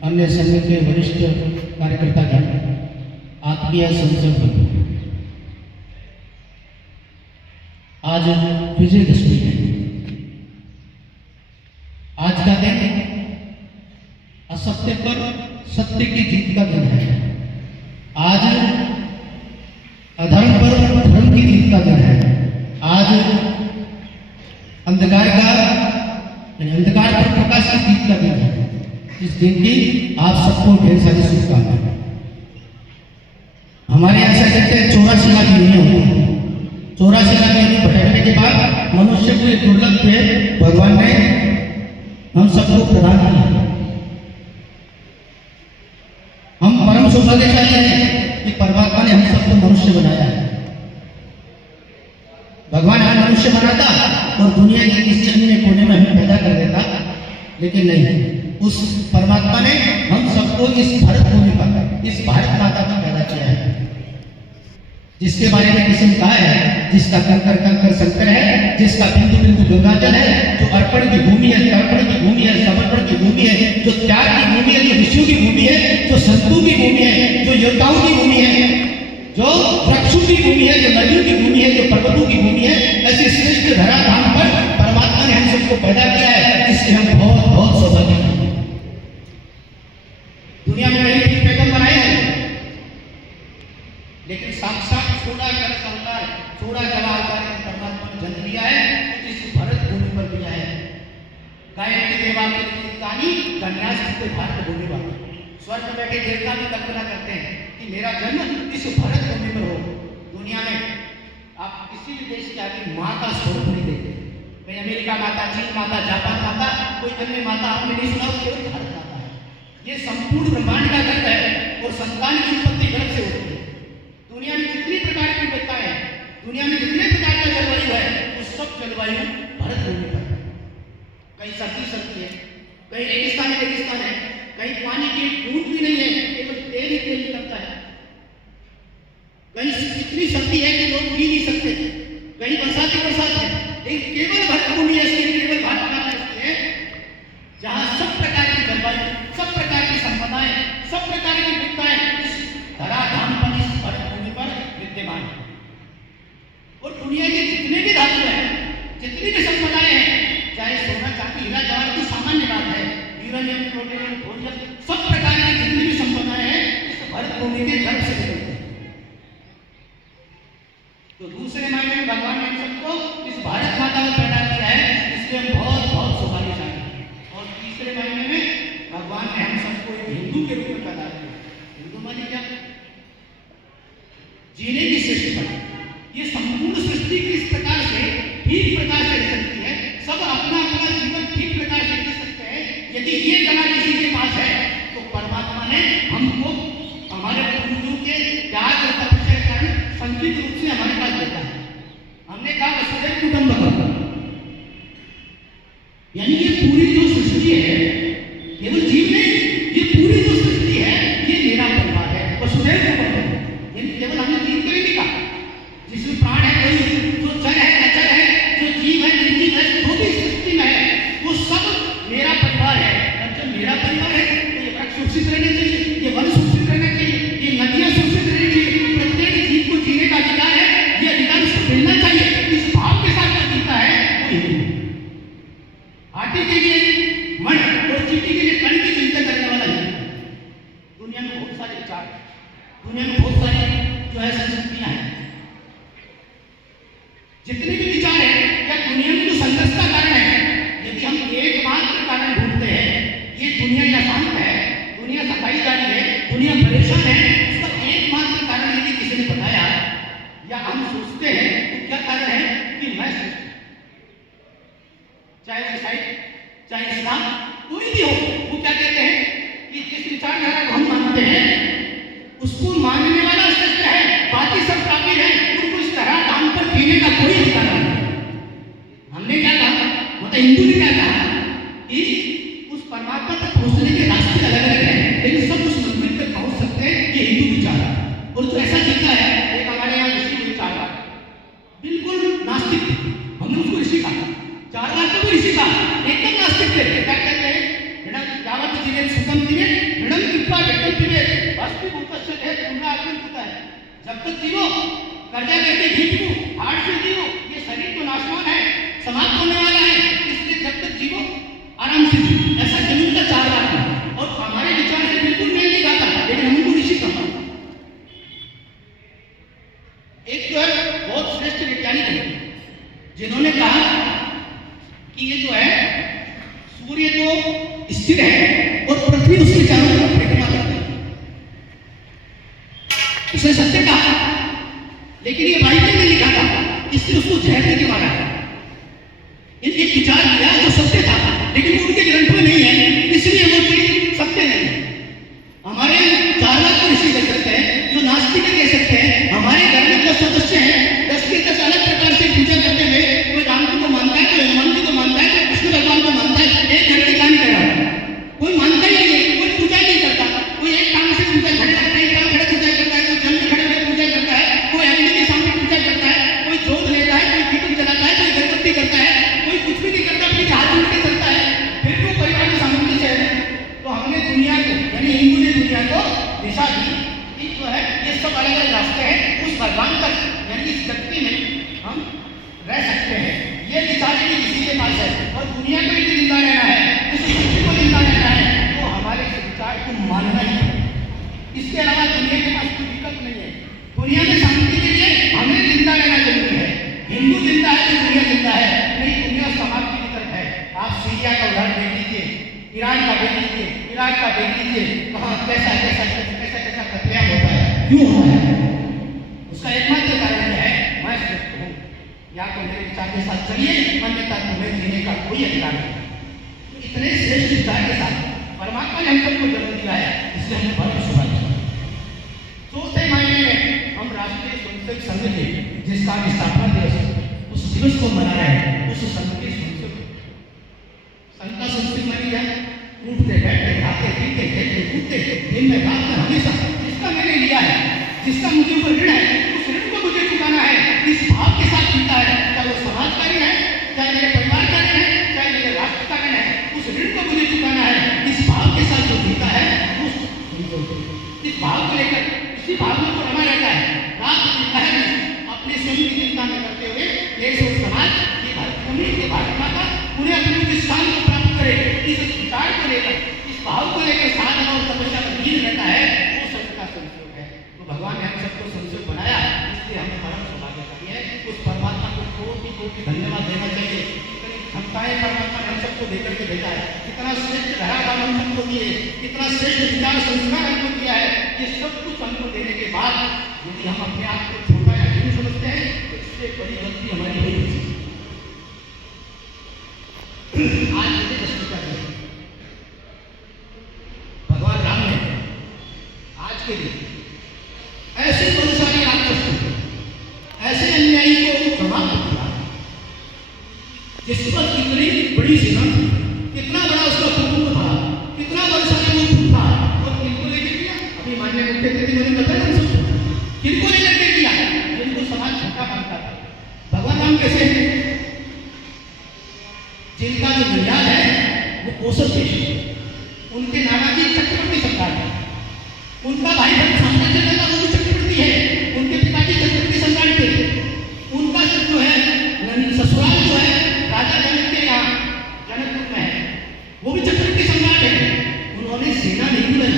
अन्य संघ के वरिष्ठ कार्यकर्तागण, आत्मीय संसद, आज विजयदशमी है। आज का दिन असत्य पर सत्य की जीत का दिन है। आज अधर्म पर धर्म की जीत का दिन है। आज अंधकार पर प्रकाश की जीत का दिन है। इस दिन की आप सबको ढेर सारी शुभकामनाएं। हमारे यहाँ से कहते हैं 84 लाख योनियां होती है। 84 लाख योनि भटकने के बाद मनुष्य को एक दुर्लभ भेद भगवान ने हम सबको प्रदान किया। हम परम सौभाग्यशाली हैं कि परमात्मा ने हम सबको मनुष्य बनाया है। भगवान हमें मनुष्य बनाता और दुनिया के किसी अन्य कोने में हमें पैदा कर देता, लेकिन नहीं, उस परमात्मा ने हम सबको इस भारत भूमि पर, इस भारत माता पर पैदा किया है, जिसके बारे में किसी ने कहा है, जिसका कंकर कंकर शंकर है, जिसका बिंदु बिंदु गंगाजल है, जो अर्पण की भूमि है, तर्पण की भूमि है, समर्पण की भूमि है, जो त्याग की भूमि है, जो ऋषियों की भूमि है, जो संतों की भूमि है, जो योद्धाओं की भूमि है, जो वृक्षों की भूमि है, जो नदियों की भूमि है, जो पर्वतों की भूमि है, ऐसी श्रेष्ठ धराधाम पर परमात्मा ने हम सबको पैदा किया है। इसलिए हम बहुत बहुत सौभाग्यशाली हैं। दुनिया में कई भी पैगंबर आए हैं, लेकिन साक्षात सोलह जगह अवतार परमात्मा ने जन्म लिया है, तो इस भारत भूमि पर दिया है। गायत्री देवा की कहानी कन्यास के भारत भूमि पर स्वर्ग में बैठे देवता भी कल्पना करते हैं कि मेरा जन्म इस भारत भूमि पर हो। दुनिया में आप किसी भी देश के आगे माँ का स्वरूप नहीं देखते। कहीं अमेरिका माता, चीन माता, जापान माता, कोई अन्य माता आपने नहीं सुना, केवल भारत माता है। ये संपूर्ण ब्रह्मांड का गर्भ है और संतान की उत्पत्ति गर्भ से होती है। दुनिया में जितनी प्रकार की विविधताएं हैं, दुनिया में जितने प्रकार का जलवायु है, वो सब जलवायु भारत भूमि पर है। कहीं सर्दी है, कहीं रेगिस्तान है, कहीं पानी की बूंद भी नहीं है, केवल तेल ही तेल निकलता है। कहीं इतनी सर्दी है कि लोग पी नहीं सकते, कहीं बरसात है, लेकिन केवल भारत भूमि ऐसी है, केवल भारत माता ऐसी है जहां सब प्रकार की जलवायु, सब प्रकार की संपदाएं, सब प्रकार की विविधताएं इस धराधाम पर, इस भारत भूमि पर विद्यमान है। और दुनिया के जितने भी धातु हैं, जितनी भी संपदाएं हैं, चाहे सोना चांदी हीरा जवाहर की सामान्य बात है, यूरेनियम, प्लूटोनियम, थोरियम, सब प्रकार की जितनी भी संपदाएं हैं इस भारत भूमि के गर्भ से निकलती हैं। तो दूसरे मायने में भगवान ने सबको इस भारत माता में पैदा किया है, इसलिए हम बहुत बहुत सौभाग्यशाली हैं। और तीसरे मायने में भगवान ने हम सबको एक हिंदू के रूप में पैदा किया। हिंदू माने क्या? जीने की सृष्टि। ये संपूर्ण सृष्टि किस प्रकार से ठीक प्रकार से रह सकती है, सब अपना अपना जीवन ठीक प्रकार से जी सकते हैं। यदि ये कला किसी के पास है तो परमात्मा ने हमको हमारे पूर्वजों के त्याग और तपस्या के कारण संचित रूप से हमारे पास देता है। हमने कहा वसुधैव कुटुंबकम, यानी ये पूरी जो सृष्टि है, केवल जीव नहीं, ये पूरी जो सृष्टि है ये मेरा परिवार है। वसुधैव कुटुंबकम यानी केवल हमने जीव को नहीं लिखा, जिसमें प्राण है, कोई जो चर है, अचर है, जो जीव है, निर्जीव है, जो भी सृष्टि में है, वो सब मेरा परिवार है। और जब मेरा परिवार है तो ये वृक्ष सुरक्षित रहने चाहिए, ये वन सुरक्षित रहने चाहिए, ये नदियां सुरक्षित रहनी चाहिए। प्रत्येक जीव को जीने का अधिकार है, ये अधिकार उसको मिलना चाहिए। इस भाव के साथ जो जीता है वो हिंदू। हाथी के लिए मन और चींटी के लिए कण की चिंता करने वाला हिंदू। दुनिया में बहुत सारे विचार, दुनिया में बहुत सारी जो है संस्कृतियां हैं, जितने भी विचार हैं या दुनिया में जो संघर्ष का कारण है, यदि हम एकमात्र कारण ढूंढते हैं, ये दुनिया या शांत है, दुनिया सताई जा रही है, दुनिया परेशान है, उसका एकमात्र कारण यदि किसी ने बताया या हम सोचते हैं तो क्या कारण है कि मैं श्रेष्ठ, चाहे ईसाई, चाहे इस्लाम, कोई भी हो, वो क्या कहते हैं कि जिस विचारधारा को हम मानते हैं उसको मानने वाला श्रेष्ठ है, बाकी सब काबिल है, उनको इस तरह धाम पर जीने का कोई अधिकार नहीं। हमने क्या कहा, मतलब हिंदू ने क्या कहा कि उस परमात्मा तक पहुंचने के रास्ते अलग अलग हैं, लेकिन सब उस मंदिर तक पहुंच सकते हैं, ये हिंदू विचार है। और जो ऐसा जीता है, एक हमारे यहाँ ऋषि विचार है, बिल्कुल नास्तिक, हमने उसको ऋषि कहा, चार लाख को ऋषि कहा, एकदम नास्तिक थे। क्या कहते हैं, यावत तिरे सुखम तिरे ऋणम कृपा व्यक्तम तिरे वास्तविक है पुनरागमन होता है। जब तक जीवो कर्जा लेके जीवो हार्ट से जीवो, ये शरीर तो नाशवान है, समाप्त होने वाला है, इसलिए जब तक जीवो आराम से जीवो। ऐसा जमीन का 4 बात है और हमारे विचार से बिल्कुल मेल नहीं खाता, लेकिन हमको ऋषि कहा। एक जो है बहुत श्रेष्ठ वैज्ञानिक है जिन्होंने कहा कि ये जो है सूर्य तो स्थिर है और पृथ्वी उसके चारों तरफ परिक्रमा करती है, उसने सत्य कहा, लेकिन ये बाइबल में लिखा था, इसलिए उसको जहर देके मारा है। इनके विचार किया जो सत्य था, लेकिन उनके ग्रंथ में नहीं है, इसलिए वो चीज सत्य नहीं है। हमारे चारवाक को ऋषि कह सकते हैं, जो नास्तिक कह सकते हैं। हमारे घर में 10 सदस्य हैं, 10 के 10 अलग प्रकार से पूजा करते हैं। कोई राम जी को मानता है, कोई हनुमान जी को मानता है, कोई कृष्ण भगवान को मानता है। एक घर टिका नहीं कर रहा, कोई मानता ही नहीं है, कोई पूजा नहीं करता, कोई एक काम से पूजा खड़े करता है, एक काम खड़े पूजा करता है, कोई जल में खड़े होकर पूजा करता है, कोई अग्नि के सामने पूजा करता है, कोई जोत लेता है, कोई दीपक जलाता है, कोई अगरबत्ती करता है, कोई कुछ भी नहीं करता, अपने हाथ जोड़ के चलता है, फिर वो परिवार में सामंजस्य है। तो हमने दुनिया को यानी हिंदू ने दुनिया को दिशा दी कि जो है ये सब अलग अलग रास्ते हैं, उस भगवान तक यानी इस शक्ति में हम रह सकते हैं। ये विचार भी किसी के पास है और दुनिया को भी जिंदा रहना है, उस शक्ति को जिंदा रहना है, तो हमारे इस विचार को मानना ही है। इसके अलावा दुनिया के पास कोई विकल्प नहीं है। दुनिया में शांति के लिए हमें जिंदा रहना जरूरी है। हिंदू जिंदा है तो दुनिया जिंदा है, नहीं दुनिया समाप्ति की तरफ है। आप सीरिया का उदाहरण देख लीजिए, ईरान का देख लीजिए, इराक का देख लीजिए, कहाँ कैसा कैसा कैसा कैसा कत्लेआम होता है, क्यों होता है? उसका एकमात्र कारण यह है मैं श्रेष्ठ हूँ, या तो मेरे विचार के साथ चलिए, अन्यथा तुम्हें जीने का कोई अधिकार नहीं। तो इतने श्रेष्ठ विचार के साथ परमात्मा ने हम सबको जन्म दिया है, इसलिए हमें बहुत शुभाकांक्षी। चौथे महीने में हम राष्ट्रीय स्वयंसेवक संघ के जिसका स्थापना दिवस उस दिवस को मना रहे हैं। उस संघ के स्वयंसेवक संघ का संस्कृत मानी जाए, उठते बैठते खाते पीते खेलते कूदते दिन में रात में हमेशा जिसका मैंने लिया है, जिसका मुझे ऊपर ऋण है, उस ऋण को मुझे चुकाना है। इस भाव के साथ जीता है, चाहे वो समाज का ऋण है, चाहे मेरे परिवार का ऋण है, चाहे मेरे राष्ट्र का ऋण है, उस ऋण को मुझे चुकाना है। इस भाव के साथ जो जीता है इस भाव को लेकर इसी भाव में रमा रहता है, रात दिन अपने स्वयं की चिंता न करते हुए देश और समाज की भूमि के भारत माता पूरे अपने स्थान को प्राप्त करे। इस विचार को लेकर इस भाव को लेकर साधना और तपस्या में लीन रहता है, वो संत का संयोग है। तो भगवान ने हम सबको संयोग बनाया, इसलिए हमें परम सौभाग्यशाली है। उस परमात्मा को कोटि कोटि धन्यवाद देना चाहिए। इतनी क्षमताएं परमात्मा ने हम सबको देकर के भेजा है, कितना श्रेष्ठ रहमान हम सबको दिए, कितना श्रेष्ठ विचार संस्कार हमको दिया है। ये सब कुछ हमको देने के बाद यदि हम अपने आप को छोटा या नहीं समझते हैं तो इससे बड़ी गलती हमारी हुई। आज मुझे दृष्टि कर भगवान राम ने आज के दिन ऐसे बलशाली राक्षस को, ऐसे अन्यायी को समाप्त किया, जिस पर कितनी बड़ी सेना थी, कितना बड़ा उसका कुटुंब था, कितना बलशाली वो था, और किनको लेकर किया? अभी मान्य मुख्य अतिथि मैंने बताया ना सबको, किनको लेकर के किया? जिनको समाज छोटा मानता था। भगवान राम कैसे हैं? जिनका जो बुनियाद है वो कोसत देश है, उनके नाना जी चक्रवर्ती सरकार है, उनका भाई बहन साम्राज्य का वो भी चक्रवर्ती है, उनके पिताजी चक्रवर्ती सरकार थे, उनका जो है ससुराल जो है राजा जनक के यहाँ जनकपुर में है, वो भी चक्रवर्ती सम्राट है। उन्होंने सेना नहीं बुलाई,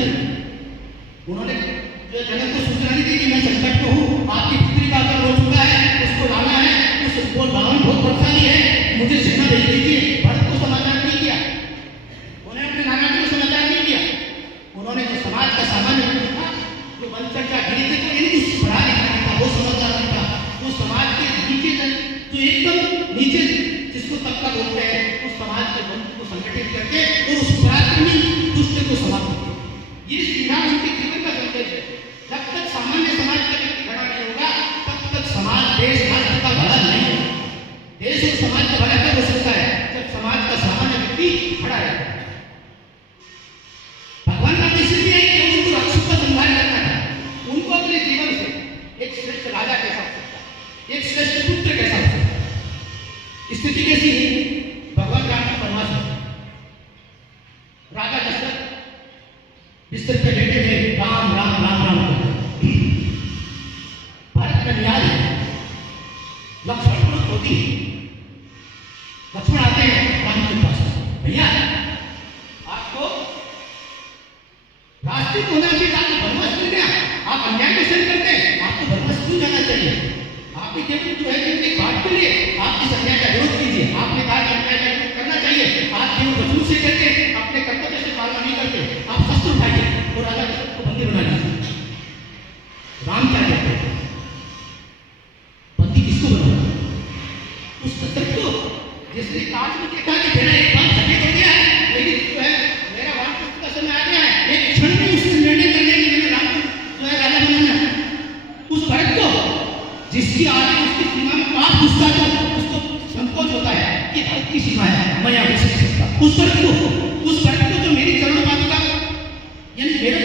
उन्होंने जो जनक को सूचना दी थी कि मैं संकट में हूँ, आपकी पुत्री का अगर हो चुका है, उसको लाना है, उसको रावण बहुत बलशाली है, मुझे सेना भेज दीजिए। भरत को समाचार नहीं किया, उन्होंने अपने नाना जी को समाचार नहीं किया, उन्होंने जो समाज का सामान्य व्यक्ति था, जो वन चर्चा गिरी थी, तो इनको पढ़ा लिखा नहीं था, वो समाचार नहीं था, वो समाज के नीचे जो एकदम नीचे जिसको तबका बोलते हैं, उस समाज के बंधु को संगठित करके और उस पराक्रमी दुष्ट को समाप्त किया। ये सीधा उनके जीवन का संदेश है। जब तक सामान्य समाज का व्यक्ति खड़ा नहीं होगा, तब तक समाज देश राष्ट्र का भला नहीं होगा। देश और समाज का भला कब हो सकता है? जब समाज का सामान्य व्यक्ति खड़ा है। भगवान का इसलिए है कि उनको राक्षस का संहार करना था, उनको अपने जीवन से एक श्रेष्ठ राजा कैसा हो सकता है, एक श्रेष्ठ पुत्र कैसा हो सकता है। स्थिति कैसी है? भगवान राम का वनवास, बिस्तर पे लेटे थे, राम राम राम राम करते। भारत का न्याय है, लक्ष्मण को खोदी, लक्ष्मण आते हैं राम के पास, भैया आपको राष्ट्रीय होना चाहिए, आपको वनवास मिल गया, आप अन्याय को सहन करते हैं, आपको वनवास क्यों जाना चाहिए? आपने केवल जो है केवल एक बात के लिए आप इस अन्याय का विरोध कीजिए, आपने कहा कि अन्याय का विरोध करना चाहिए, आप केवल वचन से कहते हैं, अपने कर्तव्य से पालना नहीं करते, आप शस्त्र उठाइए और राजा दशरथ को बंदी बना लीजिए। राम क्या कहते हैं? बंदी किसको बनाना? उस दशरथ को जिसने कांच में देखा कि मेरा एक बात सफेद हो गया है, लेकिन जो है मेरा वानप्रस्थ का समय आ गया है, एक क्षण में उसने निर्णय कर लिया कि मैंने राम को जो है राजा बनाना है। उस भरत को जिसकी आगे उसकी सीमा में पाप घुसता था, उसको संकोच होता है कि भरत की सीमा है, मैं यहाँ घुस नहीं सकता। उस भरत को जो मेरी चरण पादुका यानी मेरे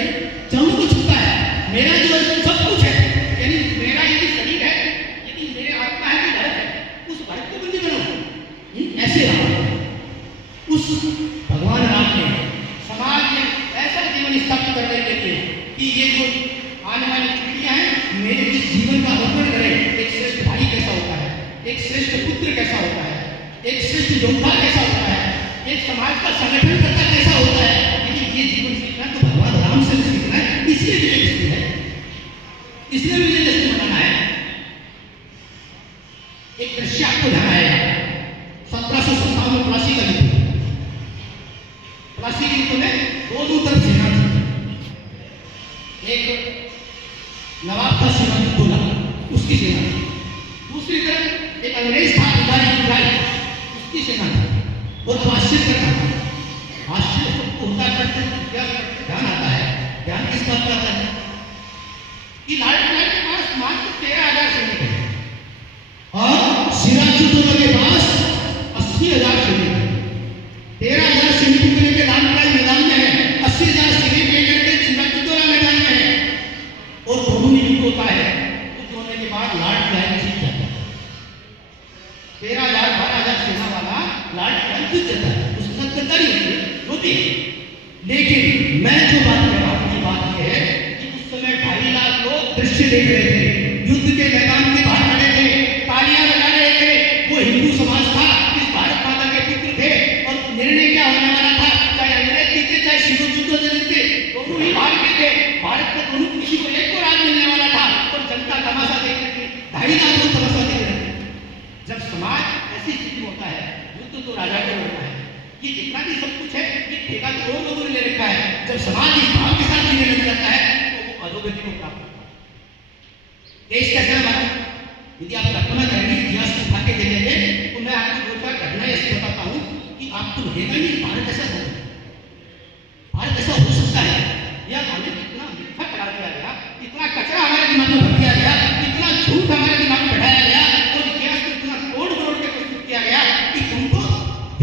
चरणों को छूता है, मेरा जो सब कुछ है, यानी मेरा यदि शरीर है, यदि मेरे आत्मा है, तो भरत है, उस भरत को बंदी बनाओ। ऐसे राम, उस भगवान राम ने समाज में ऐसा जीवन स्थापित करने के लिए कि ये जो आने वाली पीढ़ियां हैं मेरे इस जीवन का अवलोकन करें, एक श्रेष्ठ भाई कैसा होता है, एक श्रेष्ठ पुत्र कैसा होता है, एक श्रेष्ठ योद्धा कैसा होता है, एक समाज का संगठन करता कैसा होता है। लेकिन ये जीवन सीखना तो भगवान राम से सीखना है, इसलिए विजयदशमी है, इसलिए विजयदशमी मनाना है। एक दृश्य आपको ध्यान आएगा, 1757 में प्लासी का युद्ध, प्लासी के युद्ध में दोनों तरफ सेना थी, एक नवाब था सिराजुद्दौला, उसकी सेना थी, दूसरी तरफ एक अंग्रेज था इब्राहिम, उसकी सेना थी। और अब आश्चर्य करना, आश्चर्य सबको होता करते क्या ध्यान आता है, ध्यान किस बात का आता है कि लाल किला के पास मात्र 13,000 सैनिक है और सिराजुद्दौला के पास 80,000 सैनिक है। 13,000 सैनिकों को लेकर लाल किला मैदान में है, 80,000 सैनिक लेकर के सिराजुद्दौला मैदान में है, और दोनों में युद्ध होता है। युद्ध होने के बाद लाल किला जीत जाता है, 13,000 12,000 सेना वाला लाल किला जीत जाता है, उसके साथ गद्दारी होती है। लेकिन मैं जो बात कर रहा हूँ, बात यह है कि उस समय 2.5 लाख लोग दृश्य देख रहे थे, युद्ध के मैदान के बाहर खड़े थे, तालियां लगा रहे थे। वो हिंदू समाज था, इस भारत माता के पुत्र थे, और निर्णय क्या होने वाला था, चाहे अंग्रेज जीते चाहे सिराजुद्दौला जीते, दोनों ही भारत के थे। भारत में दोनों किसी को एक को राज मिलने वाला था, और जनता तमाशा देख रही थी, 2.5 लाख लोग तमाशा देख रहे थे। जब समाज ऐसी स्थिति में होता है, युद्ध तो राजा को होता है, ये जितना भी सब कुछ है ये ठेका तो और लोगों ने ले रखा है। जब समाज इस भाव के साथ जीने लग जाता है तो वो अधोगति को प्राप्त होता है। देश कैसा है, यदि आप कल्पना करेंगे, इतिहास को उठा के देखेंगे, तो मैं आपको 2-4 घटनाएं ऐसी बताता हूँ कि आपको लगेगा नहीं भारत ऐसा हो, भारत ऐसा हो सकता है। यह हमें इतना मिथ्या करा दिया गया, इतना कचरा हमारे दिमाग में भर दिया गया, इतना झूठ हमारे दिमाग में बैठाया गया, और इतिहास को इतना तोड़-मरोड़ के प्रस्तुत किया गया कि तुमको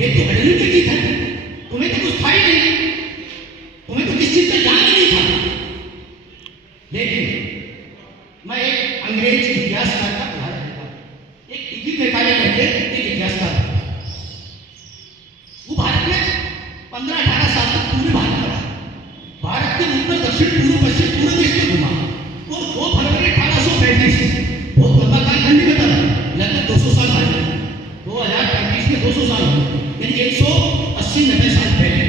ये तो गणित की गीत है, तुम्हें तो कुछ था ही नहीं, तुम्हें तो किस चीज का ज्ञान ही नहीं था। लेकिन मैं एक अंग्रेज इतिहासकार का उदाहरण देता हूं, एक टीवी मेकाले करके एक इतिहासकार था, वो भारत में 15-18 साल तक पूरे भारत में रहा, भारत के उत्तर दक्षिण पूर्व पश्चिम पूरे देश में घुमा, और 2 फरवरी 1835 बहुत लंबा कालखंड बता रहा, लगभग 200 साल पहले, 2035 में 200 साल हो, यानी 180-90 साल पहले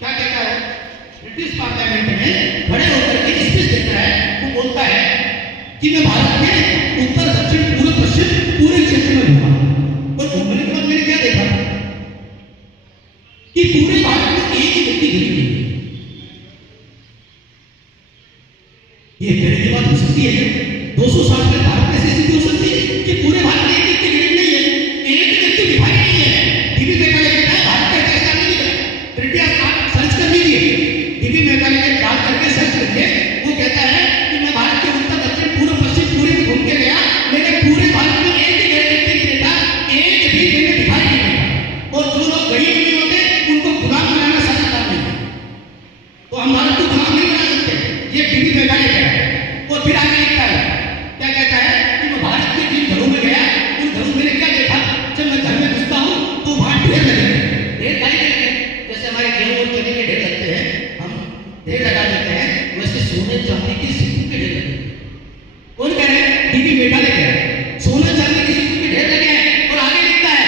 क्या कहता है, ब्रिटिश पार्लियामेंट में खड़े होकर के स्पीच देता है। वो बोलता है कि मैं भारत में उत्तर दक्षिण पूर्व पश्चिम पूरे क्षेत्र में घूमा, और घूमने के बाद मैंने क्या देखा कि पूरे भारत में एक ही व्यक्ति गरीब नहीं है। ये कहने की बात हो सकती है, 200 साल पहले भारत में ऐसी स्थिति हो सकती है कि पूरे भारत में एक व्यक्ति गरीब नहीं है, एक व्यक्ति भिखारी नहीं है। टीवी मेकाले कहता है भारत का इतिहास नहीं लिखा, इतिहास आप सर्च कर लीजिए, टीवी मेकाले के डाल करके सर्च करिए, वो कहता है कि मैं भारत के उत्तर दक्षिण पूर्व पश्चिम पूरे में घूम के गया, मैंने पूरे भारत में एक भी गरीब व्यक्ति नहीं देखा, एक भी मैंने भिखारी नहीं देखा, और जो लोग गरीब नहीं होते उनको गुलाम बनाना सारा काम नहीं है, तो हम भारत को गुलाम नहीं बना सकते। ये टीवी मेकाले कहता है। और फिर आगे लिखता है, क्या कहता है कि मैं भारत के जिन घरों में गया, उन घरों में क्या देखा, जब मैं घर में घुसता हूँ तो वहां ढेर लगे, ढेर खाली लगे, जैसे हमारे गेहूं और चने के ढेर लगते हैं, ढेर लगा देते हैं, वैसे सोने चांदी के सिक्कों के ढेर लगे। कौन कह रहे हैं? डीबी मेघालय कह रहे हैं सोना चांदी के सिक्कों के ढेर लगे हैं। और आगे लिखता है,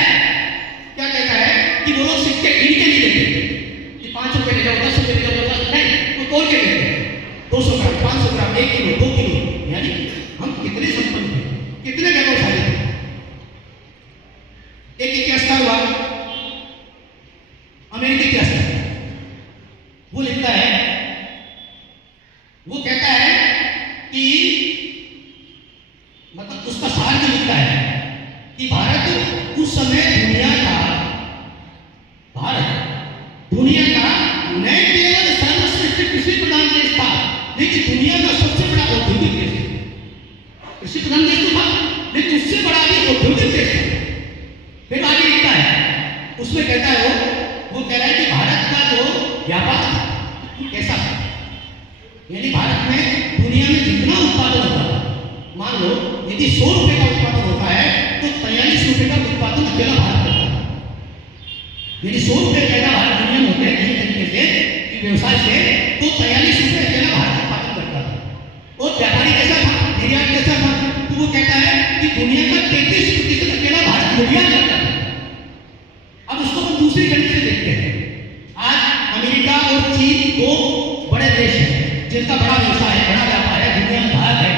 क्या कहता है कि वो लोग सिक्के गिन के नहीं लेते कि 5 रुपए ले जाओ, 10 रुपए ले जाओ, 50 नहीं, वो तोड़ के लेते हैं। 200 ग्राम, 500 ग्राम, 1 किलो, 2 किलो, यानी हम कितने संपन्न थे, कितने वैभवशाली थे। एक इतिहास हुआ अमेरिकी इतिहास, वो लिखता है, वो कहता है कि मतलब उसका सार जो लिखता है कि भारत उस समय दुनिया का न केवल सर्वश्रेष्ठ कृषि प्रधान देश था, लेकिन दुनिया का सबसे बड़ा औद्योगिक देश था। कृषि प्रधान देश तो था, लेकिन उससे बड़ा भी औद्योगिक देश था। फिर आगे लिखता है, उसमें कहता है वो कह रहा है कि भारत का जो व्यापार कैसा था, यानी भारत में दुनिया में जितना उत्पादन होता है, मान लो यदि 100 रुपए का उत्पादन होता है तो 43 रुपए का उत्पादन अकेला भारत करता है। यदि 100 रुपए पैदा भारत दुनिया में होते हैं किसी तरीके से कि व्यवसाय से, तो 43 रुपए अकेला भारत उत्पादन करता था। और व्यापारी कैसा था, निर्यात कैसा था, तो वो कहता है कि दुनिया का 33% अकेला भारत निर्यात करता था। अब उसको हम दूसरी कंट्री से देखते हैं। आज अमेरिका और चीन 2 बड़े देश हैं जिनका बड़ा व्यवसाय है, बड़ा व्यापार है, दुनिया में भारत है।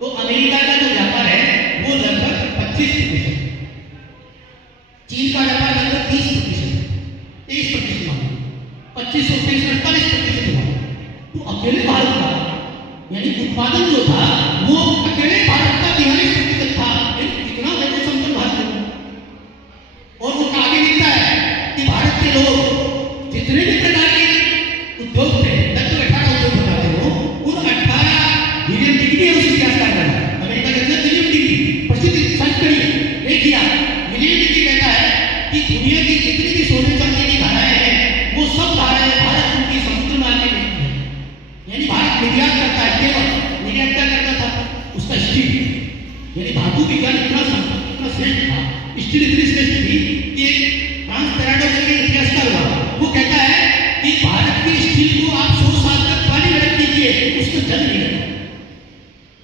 तो अमेरिका का जो व्यापार है वो लगभग 25%, चीन का व्यापार लगभग 30%, 23% मानो, 25% 48% हुआ। तो अकेले भारत का यानी उत्पादन जो था वो अकेले भारत का 43% था। कितना वैसे संपन्न भारत है। और वो आगे लिखता है कि भारत के लोग जितने भी प्रकार के उद्योग थे, 18 उद्योग बताते हो, उन 18 मिलियन डिग्री है उसकी क्या करना है। अमेरिका कहता है मिलियन डिग्री, प्रसिद्ध सर्च करिए, देखिए मिलियन डिग्री कहता है कि दुनिया की जितनी भी सोने चांदी की धाराएं हैं वो सब धाराएं भारत उनकी समुद्र में आके मिलती है। यानी भारत निर्यात करता है, केवल निर्यात क्या करता था, उसका स्टील, यानी धातु विज्ञान इतना श्रेष्ठ था, स्टील इतनी श्रेष्ठ थी कि फ्रांस पेराडो करके इतिहासकार हुआ, वो कहता है कि भारत की स्टील को आप 100 साल तक पानी में रख दीजिए, उसमें जल नहीं लगता।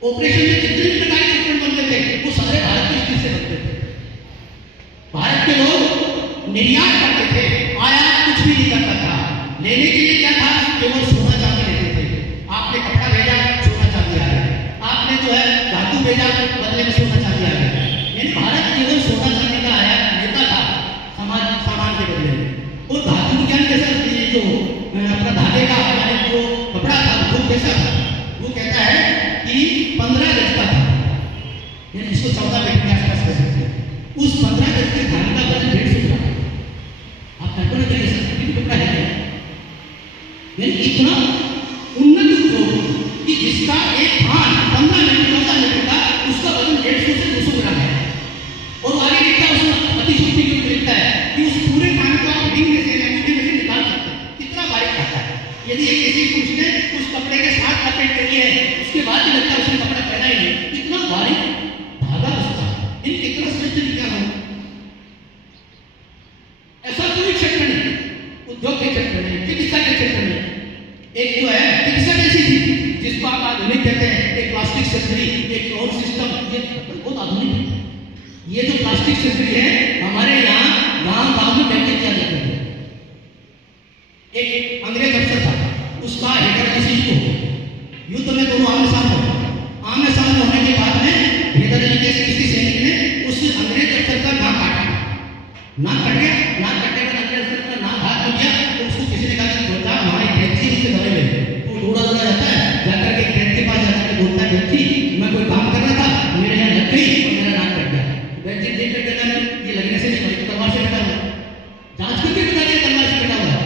ऑपरेशन में जितने भी प्रकार के उपकरण बनते थे वो सारे भारत की स्टील से बनते थे। भारत के लोग निर्यात करते थे, आयात कुछ भी नहीं करता था। लेने के लिए क्या था, केवल सोना चांदी लेते थे। आपने कपड़ा भेजा, सोना चांदी आ गया, आपने जो है धातु भेजा, बदले में सोना चांदी आ गया। यानी भारत केवल सोना चांदी का आयात लेता था सामान के बदले में। और धातु विज्ञान कैसा, जो अपना धागे का जो कपड़ा था वो कैसा था, वो कहता है कि 15 गज का था, यानी इसको 14 मीटर के आसपास कह सकते हैं। उस 15 गज के धागे का वजन 150 ग्राम। आप कल्पना करिए सर कपड़ा है क्या, यानी इतना उन्नत उद्योग कि जिसका एक थान 15 मीटर 14 मीटर का, उसका वजन 150 से 200 ग्राम है। और आगे लिखता है, उसमें अतिशोक्ति के लिखता है कि उस पूरे थान को आप रिंग में से निकाल सकते हैं, कितना बारीक खाता है। यदि एक किसी पुरुष ने उस कपड़े के साथ लपेट करी है, उसके बाद भी लगता है उसने कपड़ा पहना ही नहीं, कितना बारीक धागा उसका। इन कितना श्रेष्ठ विज्ञान हो, ऐसा कोई क्षेत्र नहीं, उद्योग के क्षेत्र में, चिकित्सा के क्षेत्र में। एक जो है चिकित्सा कैसी थी जिसको आप आधुनिक कहते हैं, एक प्लास्टिक सर्जरी, एक और सिस्टम, ये बहुत आधुनिक है। ये जो प्लास्टिक सर्जरी है हमारे यहाँ गांव में बैठे किया जाते थे। एक अंग्रेज अफसर था, उसका हैदर अली को युद्ध में दोनों आमने सामने होने के बाद में हैदर अली के किसी सैनिक ने उस अंग्रेज अफसर का नाक काटा, नाक कट गया। नाक कटने का अंग्रेज अफसर का नाक हाथ में गया, तो उसको किसी ने कहा कि बेटा हमारी व्यक्ति उससे दवाई ले, तो दौड़ा जाता है, जाकर के व्यक्ति के पास जाकर के बोलता है व्यक्ति मैं कोई काम कर रहा था, मेरे यहाँ लग गई और मेरा नाक कट गया। व्यक्ति देख कर कहता है ये लगने से नहीं, तलवार से कटा हुआ। जांच करके बता दिया तलवार से कटा हुआ।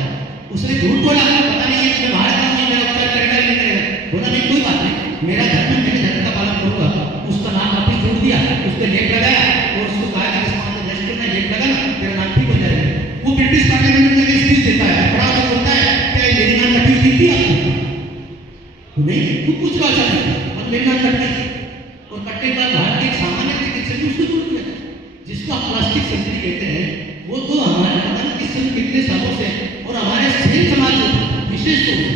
उसने झूठ बोला, पता नहीं है मैं बाहर काम नहीं, मेरा उपचार करेगा नहीं करेगा। बोला नहीं कोई बात नहीं, मेरा धर्म मेरे धर्म का पालन करूंगा। उसका नाम वापिस जोड़ दिया, उसने लेप लगाया और उसको कहा कि इस मामले में रेस्ट करना, लेप लगा ना तेरा नाम ठीक हो जाएगा। वो ब्रिटिश पार्लियामेंट में स्पीच देता है, बड़ा तो बोलता है क्या मेरी नाम कटी हुई थी आपको नहीं, तू कुछ बात नहीं, और मेरी नाम कट गई। और कटने के बाद भारत के एक सामान्य चिकित्सक उसको जोड़ दिया, जिसको आप प्लास्टिक सर्जरी कहते हैं। वो तो हमारे पता नहीं किस कितने सालों से, और हमारे सेन समाज विशेष रूप से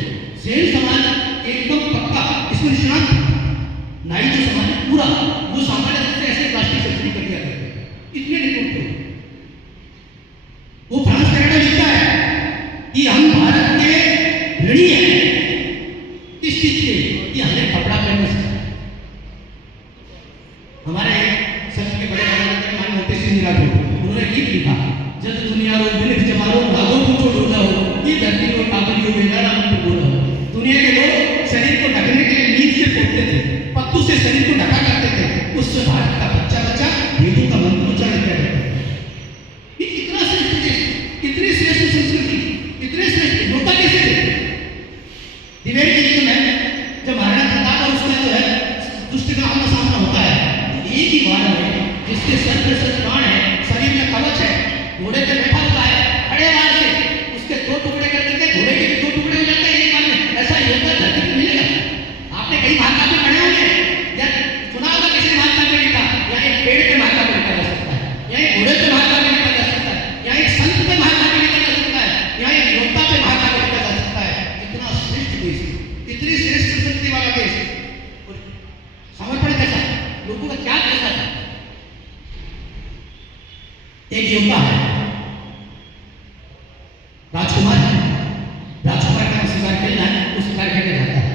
जैन समाज एकदम पक्का इसमें निष्णात था। नाई जो समाज है पूरा वो सामान्य रूप से ऐसे प्लास्टिक सर्जरी कर दिया करते थे, इतने निपुण थे। वो फ्रांस कनाडा लिखता है कि हम भारत के ऋणी हैं किस चीज के, कि हमें कपड़ा पहनने से। हमारे संघ के बड़े मान मोटेसी निराज हो, उन्होंने गीत लिखा, जब दुनिया रो दिल जमारो भागो पूछो ढूंढा हो, ये धरती को काबलियो बेगाना मंत्र बोला हो। दुनिया के लोग शरीर को ढकने के लिए नींद से पोतते थे, पत्तू से शरीर को ढका करते थे, उससे भारत का बच्चा बच्चा वेदों का मंत्र उच्चारण किया करता था। ये कितना श्रेष्ठ देश, कितनी श्रेष्ठ संस्कृति, कितने श्रेष्ठ होता कैसे थे। दिवेर के युग में जब महाराणा प्रताप और उसका जो है दुष्ट का आमना सामना होता है, एक ही बार में जिसके सर पे सर प्राण है, शरीर में कवच है, घोड़े पे बैठा हुआ है, खड़े बार से उसके दो टुकड़े कर देते, घोड़े के भी दो टुकड़े हो जाते हैं एक बार में। ऐसा योद्धा धरती पर मिलेगा? आपने कई महात्मा में पढ़े होंगे या सुना होगा किसी महात्मा में लिखा, या एक पेड़ पे महात्मा में लिखा जा सकता है, या एक घोड़े पे महात्मा में लिखा जा सकता है, या एक संत पे महात्मा में लिखा जा सकता है, या एक योद्धा पे महात्मा में लिखा जा सकता है। इतना श्रेष्ठ देश, इतनी श्रेष्ठ संस्कृति वाला देश, समर्पण कैसा, लोगों का त्याग कैसा था। एक योद्धा है, राजकुमार है, राजकुमार का शिकार खेलना है, वो शिकार खेलने जाता है।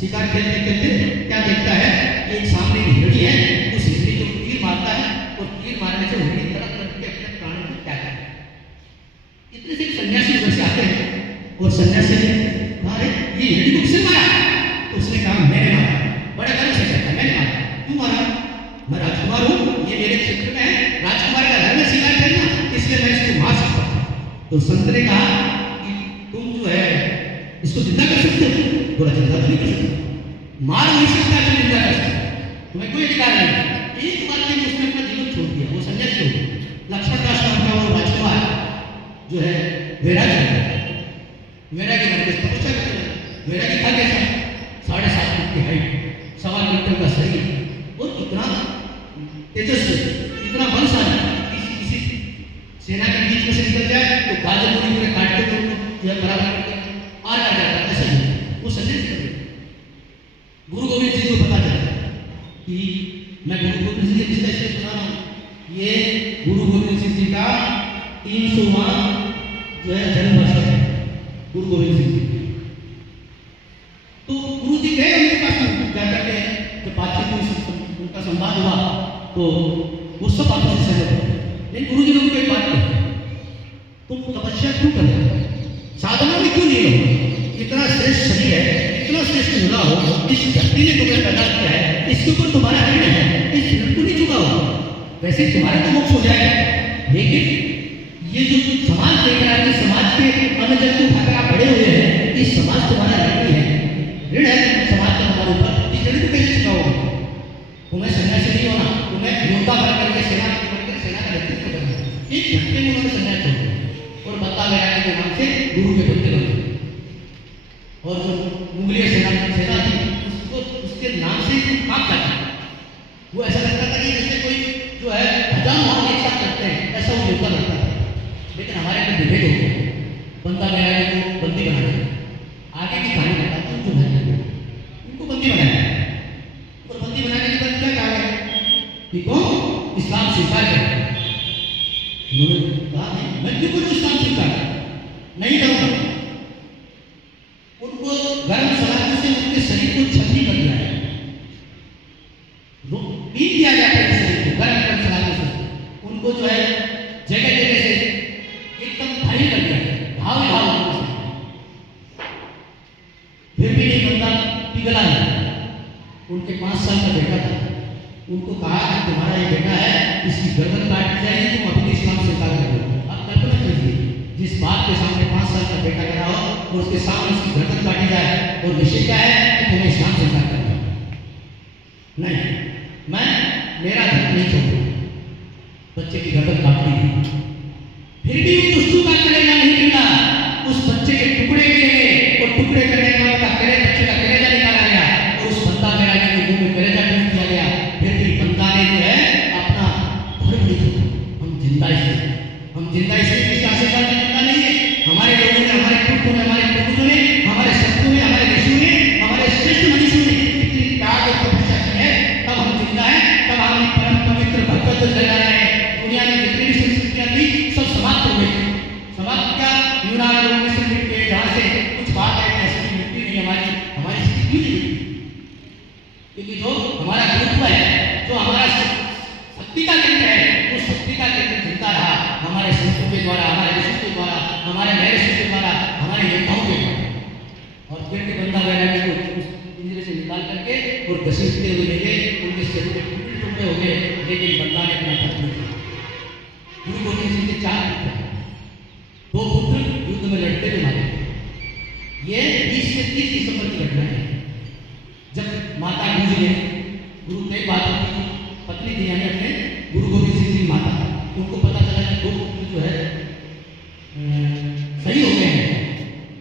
शिकार खेलते खेलते क्या देखता है, एक सामने की हिरणी है, उस हिरणी को तीर मारता है और तीर मारने से हिरणी तड़प करके अपने प्राण को त्याग करता है। इतने से सन्यासी उधर से आते हैं और सन्यासी ने कहा, ये हिरणी को किसने मारा? तो उसने कहा, मैंने मारा। बड़े गर्व से कहता, मैंने मारा। क्यों मारा? मैं राजकुमार हूँ, ये मेरे क्षेत्र में है, राजकुमार का धर्म है शिकार खेलना, इसलिए मैं इसको मार सकता हूँ। तो संत ने कहा कि तुम जो है इसको जिंदा कर सकते हो? बोला, जिंदा तो नहीं कर सकते, मार नहीं सकता तो जिंदा कर सकते, तुम्हें कोई अधिकार नहीं। एक बार में उसने अपना जीवन छोड़ दिया, वो सन्यासी हो गया। लक्ष्मण दास नाम का वो राजकुमार जो है वैरागी मन के तपस्या करते हैं। वैरागी था कैसा? 7.5 फुट की हाइट, 1.25 मीटर का शरीर और इतना तेजस्वी, इतना बलशाली, किसी सेना के बीच में से निकल जाए तो गाजर पूरी पूरे काटते थे, उनको यह बराबर करके आर आ जाता। ऐसा नहीं, वो सन्यासी कर देते। गुरु गोविंद सिंह को पता चला कि मैं गुरु गोविंद सिंह जी इसलिए सुना रहा हूँ, ये गुरु गोविंद सिंह जी का 300वां जो है जन्म वर्ष है, गुरु गोविंद सिंह जी। तो गुरु जी गए उनके पास जाकर के, जब बातचीत हुई, उनका संवाद हुआ, तो वो सब बातों से सहमत हो। लेकिन गुरु जी ने उनको एक बात कही, तुम तपस्या क्यों कर रहे हो, साधना में क्यों नहीं हो? इतना श्रेष्ठ शरीर है, इतना श्रेष्ठ हुआ हो, इस धरती ने तुम्हें पैदा किया है, इसके ऊपर तुम्हारा ऋण है, इस ऋण को नहीं चुका हो। वैसे तुम्हारा तो मोक्ष हो जाएगा, लेकिन ये जो समाज देख रहा है, जिस समाज के अन्न जंतु खाकर आप बड़े हुए हैं, इस समाज तुम्हारा ऋण है, समाज का तुम्हारे ऊपर, इस ऋण को कैसे चुकाओगे? तुम्हें सन्यासी नहीं होना, तुम्हें योद्धा बन करके सेना का नेतृत्व करना। एक घंटे में उन्होंने सन्यास छोड़ दिया और बता गया के नाम से गुरु के बंदे बने। और जो मुगलिय सेना थी, उसको उसके नाम से कांप जाता। वो ऐसा लगता था कि जैसे कोई जो है 1000 मानव एक साथ करते हैं, ऐसा वो योद्धा लगता था। लेकिन हमारे अंदर विभेद हो गया, बंदा गया को बंदी बना दिया। आगे की कहानी बताता हूँ, जो है उनको बंदी बनाया और बंदी बनाने के बाद क्या कहा गया कि कौन इस्लाम स्वीकार करे। उन्होंने कहा, मैं क्यों करूँ इस्लाम स्वीकार, नहीं करूँगा। उनको गर्म सलाखों से उनके शरीर को छलनी कर दिया है, पीट दिया गया है शरीर को गर्म सलाखों से। उनको जो है जगह जगह से एकदम भारी कर दिया, घाव फिर भी नहीं बंदा पिघला नहीं। उनके 5 साल का बेटा था, उनको कहा कि तुम्हारा ये बेटा है, इसकी गर्दन काट दी जाएगी, तुम अपने इस्लाम स्वीकार कर लो। अब कल्पना कीजिए, जिस बात के सामने 5 साल का बेटा खड़ा हो और उसके सामने उसकी गर्दन काटी जाए और विषय क्या है कि तुम्हें इस्लाम स्वीकार करना। नहीं, मैं मेरा धर्म नहीं छोड़ूंगा। बच्चे की गर्दन काट दी, फिर भी दुष्टों का कलेजा नहीं निकला, उस बच्चे के टुकड़े किए गए और टुकड़े करने के बाद बच्चे का कलेजा निकाला गया और उस बंदा के राजा के मुंह में कलेजा डूब दिया गया। फिर भी बंदा ने जो है अपना धर्म नहीं छोड़ा। हम जिंदा इसलिए किसी आशीर्वाद में जिंदा नहीं है। हमारे लोगों ने, हमारे पुरखों ने, हमारे पूर्वजों ने, हमारे शत्रुओं ने, हमारे हमारे महर्षि के द्वारा, हमारे योद्धाओं के द्वारा। और फिर भी बंदा बैरागी को उस पिंजरे से निकाल करके और घसीटते हुए ले गए, उनके शरीर के टुकड़े हो गए, लेकिन बंदा ने अपना खत्म नहीं किया। गुरु गोविंद सिंह के 4 पुत्र, 2 पुत्र युद्ध में लड़ते हुए मारे। ये 20 से 30 दिसंबर की घटना है, जब माता गूंज गई, गुरु तेग बहादुर की पत्नी थी, यानी अपने गुरु गोविंद सिंह की माता, उनको पता चला कि 2 पुत्र जो है सही हो गए हैं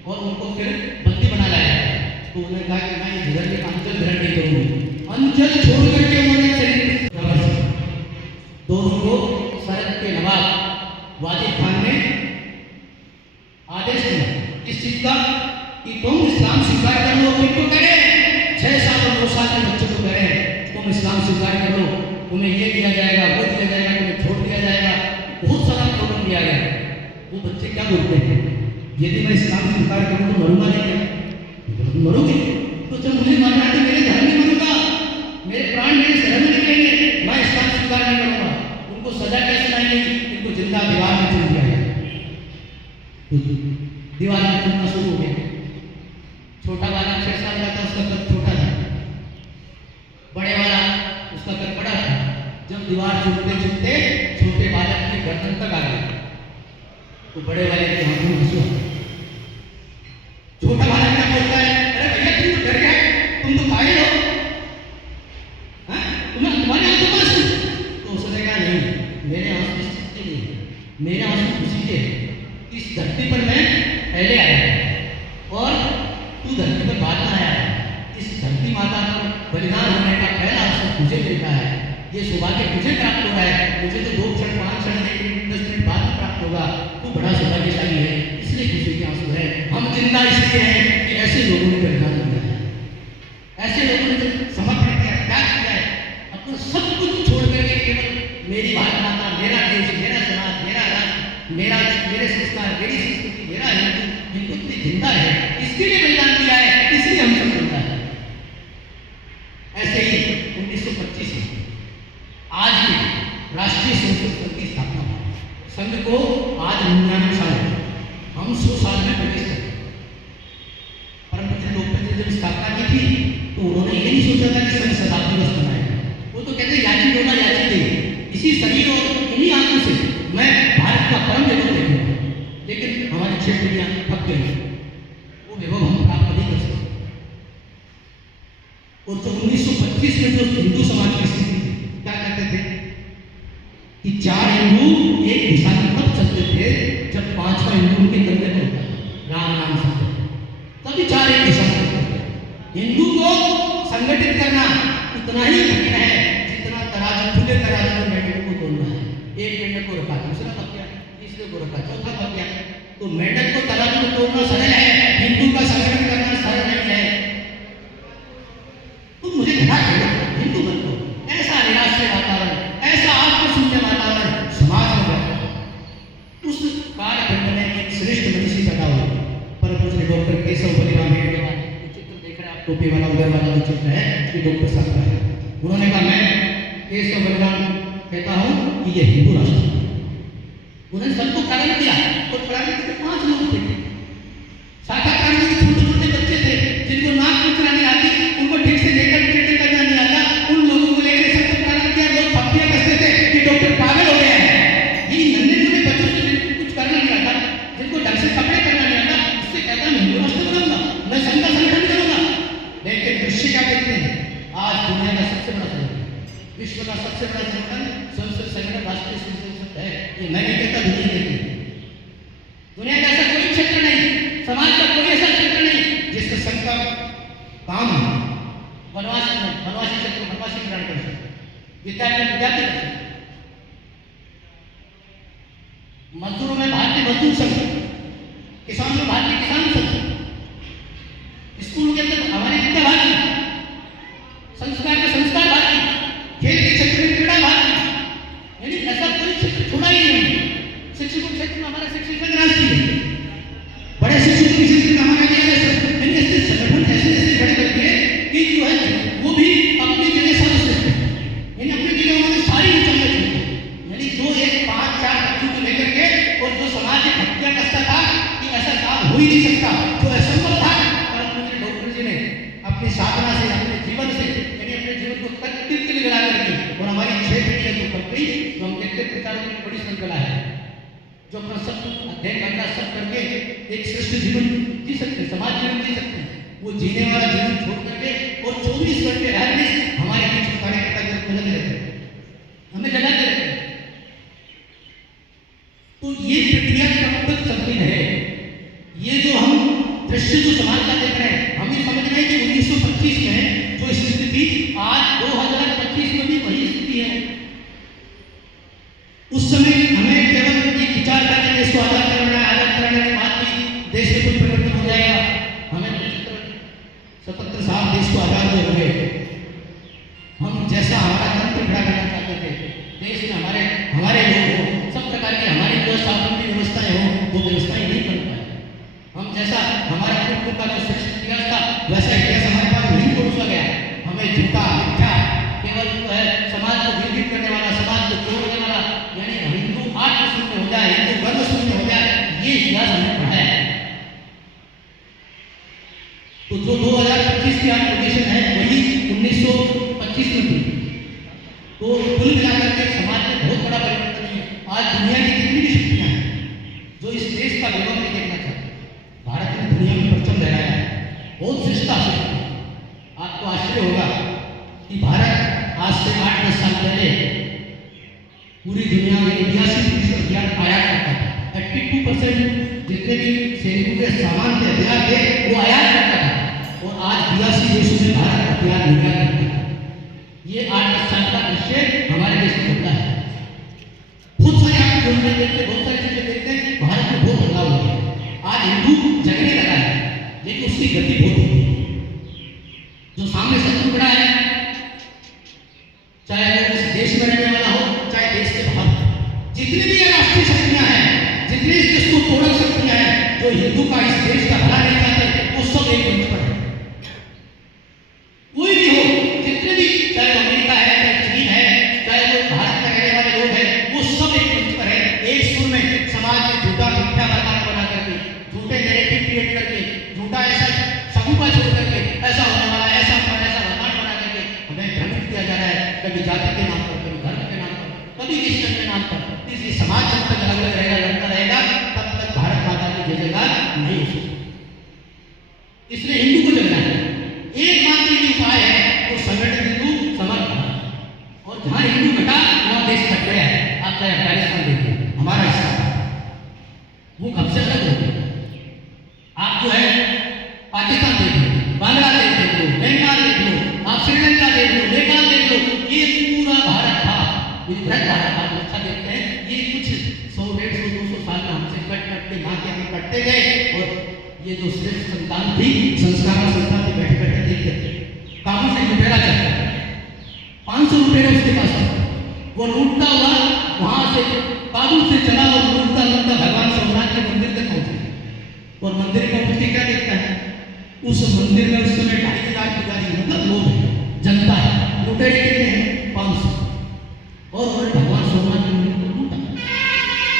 और उनको फिर बंदी बना लाया। तो उन्होंने कहा कि मैं झगड़ के अंचल ग्रहण नहीं करूंगी। अंचल छोड़ करके उन्होंने शरीर दोनों को सरहद के नवाब वाजिद खान ने आदेश दिया इस चीज का कि तुम इस्लाम स्वीकार कर लो। किनको करे? 6 साल और 9 साल के बच्चों को करे तुम इस्लाम स्वीकार कर लो, तुम्हें ये दिया जाएगा, वो दिया जाएगा, तुम्हें छोड़ दिया जाएगा, बहुत सारा प्रॉब्लम दिया गया। वो बच्चे क्या बोलते हैं, यदि मैं इस्लाम स्वीकार करूँ तो मरूंगा नहीं क्या? तुम मरोगे, तो जब मुझे मरना है तो मेरे घर में मरूंगा, मेरे प्राण मेरे शहर में निकलेंगे, मैं इस्लाम स्वीकार नहीं करूंगा। उनको सजा कैसे नहीं, इनको जिंदा दीवार में चुन दिया गया। दीवार में चुनना शुरू हो गया। छोटा वाला 6 साल का था, उसका कद छोटा था, बड़े वाला उसका कद बड़ा था। जब दीवार चुनते चुनते छोटे बालक की गर्दन तक आ गई तो बड़े वाले के आंखों में आंसू आ गए। छोटा वाला क्या बोलता है, अरे भैया तुम तो डर गए, तुम तो घायल हो, तुम्हारे आंखों में आंसू? तो उसने कहा नहीं, मेरे आंसू इस चीज के लिए, मेरे आंसू खुशी के। इस धरती पर मैं पहले आया और तू धरती पर बाद में आया है। इस धरती माता पर बलिदान होने का पहला अवसर तुझे मिलता है, ये सौभाग्य तुझे प्राप्त हो रहा है। मुझे तो 2 क्षण 5 क्षण 1 मिनट 10 मिनट बाद में प्राप्त होगा। तू बड़ा सौभाग्यशाली है, इसलिए खुशी के आंसू है। हम जिंदा इसलिए हैं कि ऐसे लोगों ने बलिदान दिया है, ऐसे लोगों ने समर्पण किया, त्याग किया है, अपना सब कुछ छोड़ करके केवल मेरी भारत माता, मेरा देश, मेरा समाज, मेरा राष्ट्र, मेरे संस्कार, मेरी संस्कृति, मेरा हिंदुत्व जिंदा है, इसके लिए बलिदान दिया है, इसलिए हम सब जिंदा है। ऐसे ही 1925 में आज की राष्ट्रीय संस्कृत संघ की स्थापना हुई। संघ को आज 99 साल हो, हम 100 साल में प्रवेश करें। परम पूज्य लोकतंत्र ने जब स्थापना की थी तो उन्होंने ये नहीं सोचा था कि संघ शताब्दी दिवस मनाएगा। वो तो कहते याची डोला याची दे, इसी शरीर और इन्हीं आंखों से मैं भारत का परम वैभव देखूंगा। लेकिन हमारी 6 पीढ़ियां थक गई, वो वैभव हम प्राप्त नहीं कर सकते। और जो 1925 में जो हिंदू समाज की स्थिति थी, क्या कहते थे कि 4 हिंदू एक दिशा में तब चलते थे जब 5वां हिंदू उनके कंधे पर होता था, राम नाम से तभी 4 एक दिशा में चलते थे। हिंदू को संगठित करना उतना ही कठिन है जितना तराजू, खुले तराजू में मेंढक को तोड़ना है। एक मेंढक को रखा, दूसरा पक गया, तीसरे को रखा, चौथा पक गया। तो मेंढक को तराजू में तोड़ना सरल है, हिंदू का संगठन करना सरल नहीं है। तुम मुझे घटा देना, हिंदू बन दो। ऐसा निराश्रय वातावरण, ऐसा आत्मशून्य वातावरण समाज में रहता। उस कालखंड में एक श्रेष्ठ मनीषी पैदा हुए, परम पूज्य डॉक्टर केशव बलिराम हेगड़े का चित्र देख रहे हैं आप, टोपी वाला उधर वाला जो चित्र है कि डॉक्टर साहब का है। उन्होंने कहा मैं केशव बलिराम कहता हूँ कि ये हिंदू राष्ट्र है। उन्होंने सबको प्रारंभ किया और प्रारंभ के 5 लोग थे। शाखा क्रांति के छोटे छोटे बच्चे थे जिनको नाक कुचलानी आती, उनको ठीक से लेकर टिकट करना नहीं आता, उन लोगों को लेकर सबको प्रारंभ किया। लोग पत्तियां कसते थे कि डॉक्टर पागल हो गया है। ये नन्हे छोटे बच्चों से जिनको कुछ करना नहीं आता, जिनको ढंग से कपड़े पहनना नहीं आता, उससे कहता मैं हिंदू राष्ट्र बनाऊंगा, मैं संघ का संगठन करूंगा। लेकिन दृश्य क्या देखते हैं, आज दुनिया का सबसे बड़ा संगठन, विश्व का सबसे बड़ा संगठन संसद संगठन, राष्ट्रीय संसद है। ये मैं नहीं कहता, दुनिया कहती है। दुनिया का ऐसा कोई क्षेत्र नहीं, समाज का कोई ऐसा क्षेत्र नहीं जिसका संघ का काम वनवासी क्षेत्र वनवासी ग्रहण कर सकते, विद्यार्थी विद्यार्थी कर सकते, मजदूरों में भारतीय मजदूर संघ, किसानों में भारतीय किसान संघ, स्कूलों के अंदर हमारे विद्या भारती, संस्कार के संस्कार भारती, खेल के क्षेत्र में क्रीड़ा भारती। यानी ऐसा कोई क्षेत्र छोड़ा ही नहीं। शिक्षकों क्षेत्र में हमारा शिक्षक संघ राष्ट्रीय, बड़े शिक्षकों के क्षेत्र में हमारा ऐसे संगठन ऐसे ऐसे बड़े करते हैं कि जो है वो भी अपनी जगह सर्वश्रेष्ठ है। यानी अपनी जगह उन्होंने सारी ऊंचाइयां छू ली। यानी जो एक 5-4 बच्चों को लेकर के और जो समाज की हत्या था, जो असंभव था, परंतु मुझे डॉक्टर जी ने अपनी साधना से, अपने जीवन से, यानी अपने जीवन को तकदीर लगा करके और हमारी 6 पीढ़ियां जो कब गई, जो हम देखते पिताओं की बड़ी श्रृंखला है, जो अपना सब अध्ययन करना सब करके एक श्रेष्ठ जीवन जी सकते हैं, समाज जीवन जी सकते हैं, वो जीने वाला जीवन छोड़ करके और 24 घंटे एटलीस्ट हमारे बीच कार्यकर्ता जब लगे रहते हैं, हमें जगाते रहते हैं। तो ये प्रक्रिया कब तक चलती है? ये जो हम दृश्य जो समाज का देख रहे हैं, हम ये समझ रहे हैं कि 1925 में जो स्थिति थी, आज 2025 में भी वही स्थिति है। उस समय हमें केवल एक विचार था कि देश को आजाद करना है, आजाद कराने के बाद भी देश में कुछ परिवर्तन हो जाएगा, हमें 77 साल देश को आजाद हो गए। हम जैसा हमारा तंत्र खड़ा करना चाहते थे, देश में हमारे लोग हो, सब प्रकार की हमारी जो शासन की व्यवस्थाएं हो, वो व्यवस्थाएं नहीं बन पाए। हम जैसा हमारा पूर्व का जो शिक्षित इतिहास था, वैसा इतिहास हमारे पास नहीं पहुंचा गया। हमें झूठा मिथ्या केवल समाज को विकृत करने वाला, समाज को तोड़ने वाला, यानी हिंदू आत्मशून्य हो जाए, हिंदू गर्व शून्य हो जाए, ये इतिहास हमने पढ़ाया है। तो जो 2025 की आज पोजीशन है, वही 1925 में थी। तो कुल मिलाकर के समाज में बहुत बड़ा परिवर्तन है। आज दुनिया की जितनी भी शक्तियां हैं, जो इस देश का गौरव नहीं देखना चाहते, भारत ने दुनिया में परचम लहराया है, बहुत श्रेष्ठता से। आपको आश्चर्य होगा कि भारत आज से 8-10 साल पहले पूरी दुनिया में 82% ज्ञान आयात करता था। 82% जितने भी सैनिकों के सामान थे, हथियार थे, वो आयात करता था। और आज 82 देशों में भारत हथियार निर्यात करता है। ये 8-10 साल का दृश्य हमारे देश में होता है। बहुत सारे आप देखते हैं, बहुत सारी चीजें देखते हैं, भारत में बहुत बदलाव हो गया। आज हिंदू जगने लगा है, लेकिन उसकी गति बहुत होती है। जो सामने शत्रु खड़ा है, चाहे वो इस देश में रहने वाला हो, चाहे देश के बाहर, जितनी भी राष्ट्रीय शक्तियां हैं, जितनी इस देश को तोड़क शक्तियां हैं, जो हिंदू का इस देश का भला नहीं चाहते, वो सब एक मंच पर है। कोई भी हो, जितने भी, चाहे वो अमेरिका है, चाहे चीन है, चाहे वो भारत में रहने वाले लोग हैं, वो सब एक मंच पर है। एक सुर में समाज में झूठा मिथ्या वातावरण बना करके, झूठे नैरेटिव क्रिएट करके, झूठा ऐसा सगुपा छोड़ करके, ऐसा होने वाला, ऐसा वातावरण बना करके हमें भ्रमित किया जा रहा है। कभी जाति के नाम पर, कभी धर्म के नाम पर, कभी रिश्ते के नाम पर। इसलिए समाज जब तक अलग अलग रहेगा, लड़ता रहेगा, तब तक भारत माता की जय जयकार नहीं हो सकती। इसलिए हिंदू को जगना है। एकमात्र ही उपाय है वो संगठित हिंदू समर्थ। और जहां हिंदू घटा, वहां देश घट गया है। आप चाहे अफगानिस्तान देखिए, हमारा हिस्सा, वो कब से अलग हो गया। आप जो है पाकिस्तान देख लो, बांग्लादेश देख लो, बंगाल देख लो, आप श्रीलंका देख लो, नेपाल देख लो, ये पूरा भारत था, विभ्रत भारत। आप अच्छा देखते हैं, ये कुछ 100, 150, 200 साल में हमसे कटते माँ के हम कटते गए। और ये जो श्रेष्ठ संतान थी, संस्कार का संतान थी, बैठे बैठे देखते थे। काबुल से लुटेरा चलता है, 500 लुटेरे उसके पास था, वो लूटता हुआ वहां से काबुल से चला और लूटता लूटता भगवान सोमनाथ के मंदिर तक पहुंचा। और मंदिर में पहुंच के क्या देखता है, उस मंदिर में उस समय 2,500 पुजारी, मतलब लोग हैं, जनता है, लुटेरे कितने हैं, 500। और भगवान सोमनाथ के मंदिर को लूटा,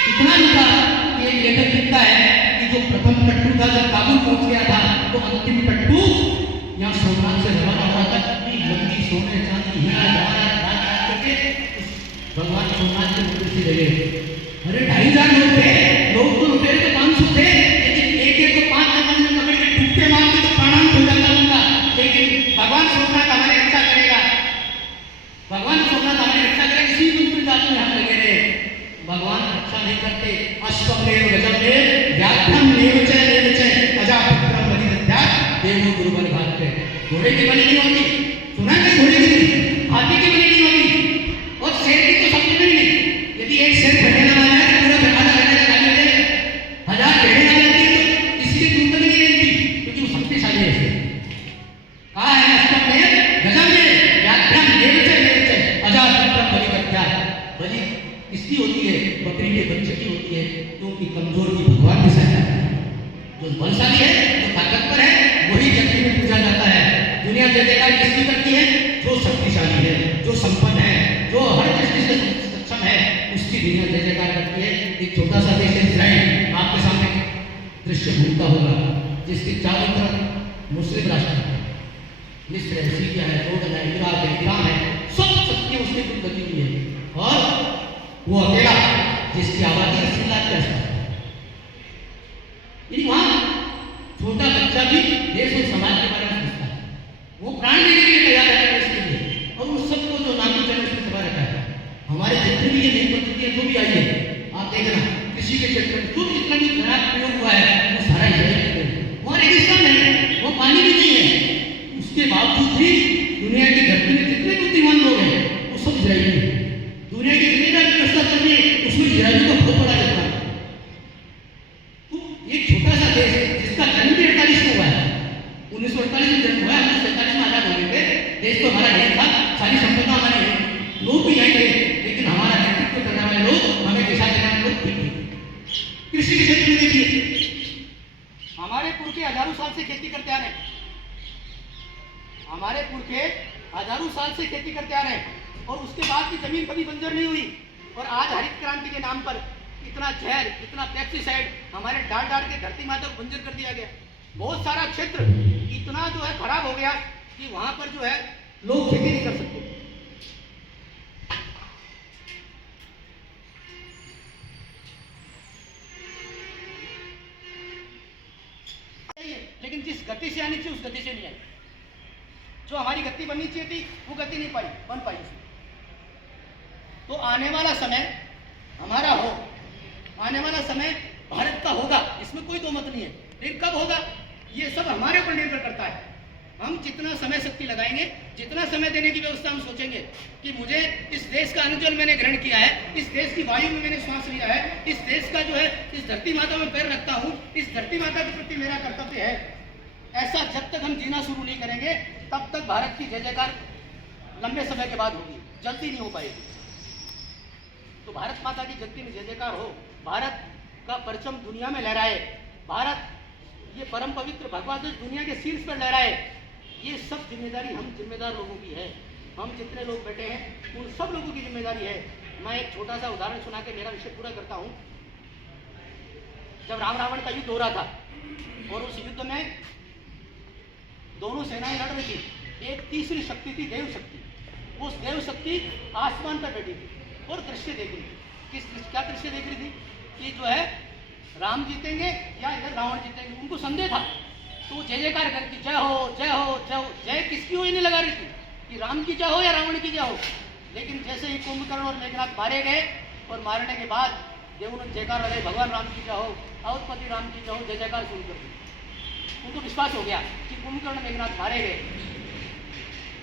इतना लूटा कि एक लेखक लिखता है कि जो प्रथम टट्टू था, जब काबुल पहुंच गया था, तो अंतिम टट्टू यहाँ सोमनाथ से रवाना हुआ था। इतनी लंबी सोने चांदी हीरा जवाहरात रात करके भगवान सोमनाथ के मंदिर से गए। अरे 2,500 लोग थे, लोग तो लुटेरे तो 500 थे, लेकिन एक एक को 5 जमाने में पकड़ के टुकड़े मार के तो प्राणांत हो जाता उनका। लेकिन भगवान सोमनाथ हमारी रक्षा करेगा, भगवान सोमनाथ हमारी रक्षा करेगा, इसी दूसरी जात में हम लगे रहे। भगवान रक्षा नहीं करते। अश्वमेव गजमेव व्याघ्रम नेवच अजापुत्रम बलिदध्यात् देवो गुरुबल घातके। घोड़े की बलि नहीं होती, सुना है घोड़े की बलि, हाथी की बलि नहीं होती, और शेर की तो सबसे बड़ी नहीं। यदि एक शेर भेड़े लगा है तो पूरा आधा भेड़े लगा लेते, 1000 भेड़े लगा लेती है, तो इसकी तुलना नहीं रहती, क्योंकि वो शक्तिशाली है। कहा है अश्वमेव गजमेव व्याघ्रम नेवच अजापुत्रम बलिदध्यात्। बलि किसकी होती है, बकरी के बच्चे की होती है, क्योंकि कमजोर की भगवान की सहायता है। जो बलशाली है, जो ताकतवर है, वही जगत में पूजा जाता है। दुनिया जय जयकार किसकी करती है, जो शक्तिशाली है, जो संपन्न है, जो हर दृष्टि से सक्षम है, उसकी दुनिया जय जयकार करती है। एक छोटा सा देश इजराइल आपके सामने दृश्य घूमता होगा। जिसके चारों तरफ मुस्लिम राष्ट्र है, मिस्र है, सीरिया है, जोर्डन है, इराक है, ईरान है, सब शक्तियां उसके विरुद्ध लगी हुई है। और वो अकेला जिसकी आबादी 80 लाख के आसपास है। वहां छोटा बच्चा भी देश और समाज के बारे में सोचता है, वो प्राण देने के लिए तैयार है इसके लिए, और उन सबको जो नामी चले उसमें दबा रखा है। हमारे जितनी भी ये नई पद्धतियां जो भी आई है, आप देखना कृषि के क्षेत्र में जो जितना भी खराब प्रयोग हुआ है वो सारा इजराइल, वहाँ रेगिस्तान है, वो पानी भी नहीं है, उसके बावजूद भी दुनिया की धरती में जितने बुद्धिमान लोग हैं वो सब इजरायली हैं। दुनिया की जितनी भी व्यवस्था चल रही है उसमें इजरायली का बहुत बड़ा योगदान है। तो एक छोटा सा देश है जिसका जन्म भी 48 में हुआ है, 1948 में जन्म हुआ है, 1947 में आजाद हो गए थे। देश तो हमारा नहीं था, सारी संपदा हमारी है, लोग भी नहीं थे, लेकिन हमारा नेतृत्व करने वाले लोग, हमें दिशा देने वाले लोग ठीक थे। कृषि के क्षेत्र में देखिए, हमारे पुरखे हजारों साल से खेती करते आ रहे हैं, हमारे पुरखे हजारों साल से खेती करते आ रहे हैं, और उसके बाद भी जमीन कभी बंजर नहीं हुई। और आज हरित क्रांति के नाम पर इतना जहर, इतना पेस्टिसाइड हमारे डाल डाल के धरती माता को बंजर कर दिया गया। बहुत सारा क्षेत्र इतना जो है खराब हो गया कि वहां पर जो है लोग खेती नहीं कर सकते। लेकिन जिस गति से आनी चाहिए उस गति से नहीं आई। जो हमारी गति बननी चाहिए थी वो गति नहीं बन पाई। तो आने वाला समय हमारा हो, आने वाला समय भारत का होगा, इसमें कोई दो मत नहीं है। लेकिन कब होगा ये सब हमारे ऊपर निर्भर करता है। हम जितना समय शक्ति लगाएंगे, जितना समय देने की व्यवस्था हम सोचेंगे कि मुझे इस देश का अन्न जल मैंने ग्रहण किया है, इस देश की वायु में मैंने श्वास लिया है, इस देश का जो है इस धरती माता में पैर रखता हूँ, इस धरती माता के प्रति मेरा कर्तव्य है, ऐसा जब तक हम जीना शुरू नहीं करेंगे तब तक भारत की जय जयकार लंबे समय के बाद होगी, जल्दी नहीं हो पाएगी। तो भारत माता की जल्दी में जय जयकार हो, भारत का परचम दुनिया में लहराए, भारत ये परम पवित्र भगवा ध्वज दुनिया के शीर्ष पर लहराए, ये सब जिम्मेदारी हम जिम्मेदार लोगों की है। हम जितने लोग बैठे हैं उन सब लोगों की जिम्मेदारी है। मैं एक छोटा सा उदाहरण सुना के मेरा विषय पूरा करता हूँ। जब राम रावण का युद्ध हो रहा था और उस युद्ध में दोनों सेनाएं लड़ रही थी, एक तीसरी शक्ति थी देव शक्ति। उस देव शक्ति आसमान पर बैठी थी और दृश्य देख रही थी। क्या दृश्य देख रही थी कि जो है राम जीतेंगे या इधर रावण जीतेंगे। उनको संदेह था, तो वो जय जयकार करती, जय हो जय हो जय हो। जय किसकी हो नहीं लगा रही थी कि राम की जय हो या रावण की जय हो। लेकिन जैसे ही कुंभकर्ण और मेघनाथ मारे गए और मारने के बाद देवों ने जयकार लगाई, भगवान राम की जय हो, अवधपति राम की जय हो, जय जयकार शुरू कर दी। उनको विश्वास हो गया कि कुंभकर्ण मेघनाथ मारे गए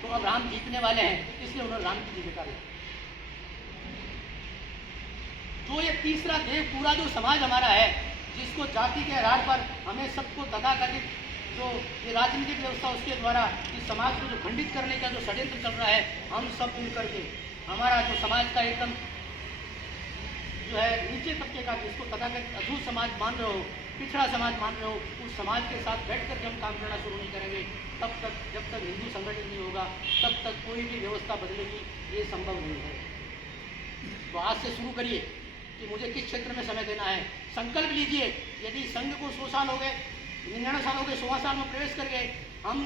तो अब राम जीतने वाले हैं, इसलिए उन्होंने राम की जयकार की। जो ये तीसरा देव पूरा जो समाज हमारा है, जिसको जाति के आधार पर हमें सबको तथाकथित जो ये राजनीतिक व्यवस्था उसके द्वारा इस समाज को जो खंडित करने का जो षड्यंत्र चल रहा है, हम सब मिल करके हमारा जो समाज का एकदम जो है नीचे तबके का, जिसको तथाकथित अधूर समाज मान रहे हो, पिछड़ा समाज मान रहे हो, उस समाज के साथ बैठ करके हम काम करना शुरू नहीं करेंगे तब तक, जब तक हिंदू संगठन नहीं होगा तब तक कोई भी व्यवस्था बदलेगी ये संभव नहीं है। तो आज से शुरू करिए कि मुझे किस क्षेत्र में समय देना है। संकल्प लीजिए, यदि संघ को 100 साल हो गए, 99 साल हो गए, 100 साल में प्रवेश कर गए, हम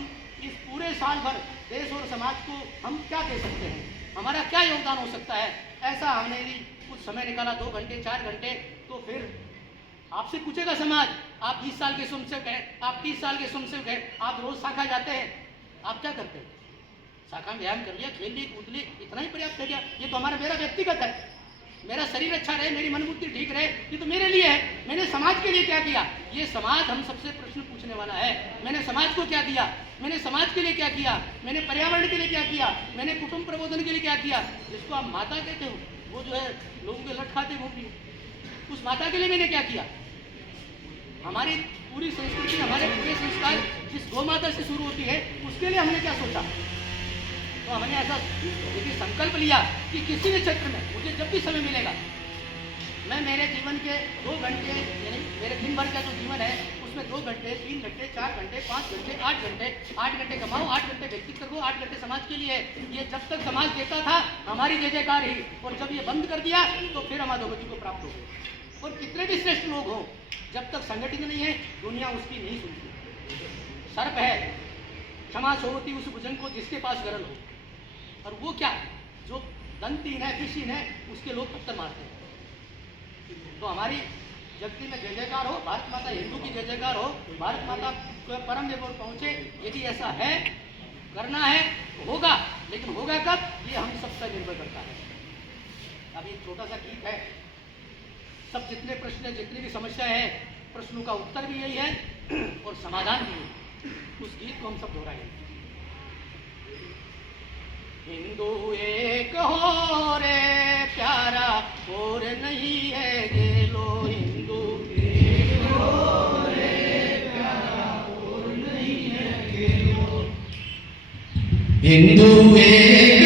इस पूरे साल भर देश और समाज को हम क्या दे सकते हैं, हमारा क्या योगदान हो सकता है। ऐसा हमने भी कुछ समय निकाला, 2 घंटे 4 घंटे। तो फिर आपसे पूछेगा समाज, आप 20 साल के स्वयंसेवक हैं, आप 30 साल के स्वयंसेवक हैं, आप रोज शाखा जाते हैं, आप क्या करते हैं? शाखा में व्यायाम कर लिया, खेल लिए, कूद लिए, इतना ही पर्याप्त है क्या? ये तो हमारा मेरा व्यक्तिगत है, मेरा शरीर अच्छा रहे, मेरी मन बुद्धि ठीक रहे, ये तो मेरे लिए है। मैंने समाज के लिए क्या किया? ये समाज हम सबसे प्रश्न पूछने वाला है। मैंने समाज को क्या दिया? मैंने समाज के लिए क्या किया? मैंने पर्यावरण के लिए क्या किया? मैंने कुटुंब प्रबोधन के लिए क्या किया? जिसको आप माता कहते हो, वो जो है लोगों के लट खाते घूमती है, उस माता के लिए मैंने क्या किया? हमारी पूरी संस्कृति, हमारे पूरे संस्कार जिस गौ माता से शुरू होती है, उसके लिए हमने क्या सोचा? तो हमने ऐसा यदि संकल्प लिया कि किसी भी क्षेत्र में मुझे जब भी समय मिलेगा, मैं मेरे जीवन के 2 घंटे, यानी मेरे दिन भर का जो जीवन है उसमें 2 घंटे, 3 घंटे, 4 घंटे, 5 घंटे, 8 घंटे कमाऊँ, 8 घंटे व्यक्तित्व करूँ, 8 घंटे समाज के लिए। ये जब तक समाज देता था हमारी जय जयकार ही, और जब ये बंद कर दिया तो फिर हम अधोगति को प्राप्त हो गए। और कितने भी श्रेष्ठ लोग हों, जब तक संगठित नहीं है दुनिया उसकी नहीं सुनती। सर्प है, क्षमा सोवती उस भुजंग को जिसके पास गरल हो। और वो क्या, जो दंतहीन है, विषहीन है, उसके लोग पत्थर मारते हैं। तो हमारी जगती में जय जयकार हो, भारत माता हिंदू की जय जयकार हो, भारत माता परम लेवल पहुंचे। यदि ऐसा है, करना है तो होगा, लेकिन होगा कब, ये हम सब पर निर्भर करता है। अब एक छोटा सा गीत है, सब जितने प्रश्न, जितनी भी समस्या है, प्रश्नों का उत्तर भी यही है और समाधान भी यही। उस गीत को हम सब दोहराएंगे। हिंदू एक हो रे प्यारा, और नहीं है गेलो। हिंदू एक हो रे प्यारा, और नहीं है गेलो। हिंदू एक